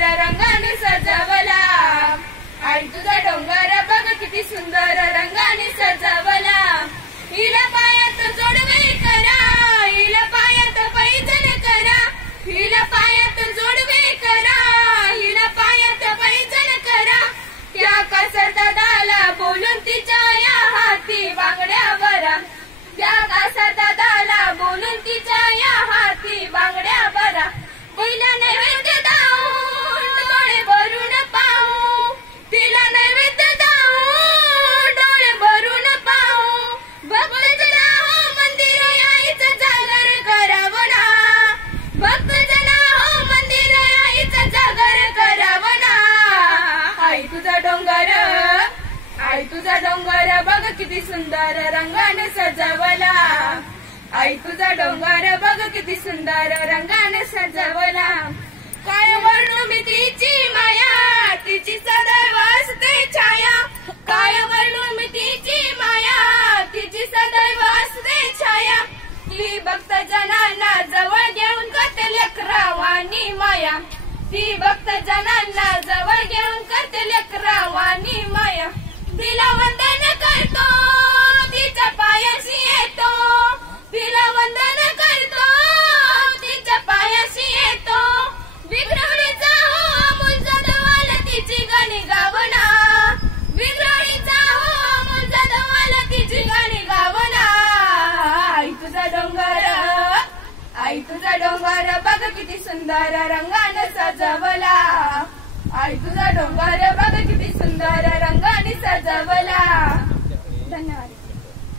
डोंगर रंगाने सजवला, आई तुझा डोंगर बघ किती सुंदर रंगाने सजवला. हिला पायात जोडवे करा, हिला पायात पैजण करा, हिला पायात जोडवे करा, हिला पायात पैजण करा. त्या कासर दादाला बोलून तिच्या या हाती बांगड्या बरा, त्या कासर दादाला बोलून तिच्या या हाती बांगड्या बरा. तिला नैवेद्य दाऊन डोळे भरून पाहू, तिला नैवेद्य दाऊन डोळे भरून पाहू. भक्तजना हो मंदिर आईचं जागर करावं ना, भक्तजना हो मंदिर आईचं जागर करावं ना. आई तुझा डोंगर, आई तुझा डोंगर बघ किती सुंदर रंगाने सजवला, आई तुझा डोंगर बघ किती सुंदर रंगाने सजवला. काय वर्णू मी तिची माया, तिची सदैव असते छाया, काय वर्णू मी तिची माया, तिची सदैव असते छाया. ती भक्त जनांना जवळ घेऊन करते लेकरावानी माया, ती भक्त जनांना जवळ घेऊन करते लेकरावानी माया. तिला वंदन करतो, तिच्या पायाशी येतो, तिला वंदन करतो, तिच्या पायाशी येतो. विग्रहणीचा हो अमोल जाधवाला तिची गाणी गावना, विग्रहणीचा हो अमोल जाधवाला तिची गाणी गावना. आई तुझा डोंगर, आई तुझा डोंगर बघ किती सुंदर रंगाने सजवला, आई तुझा डोंगर बघ किती सुंदर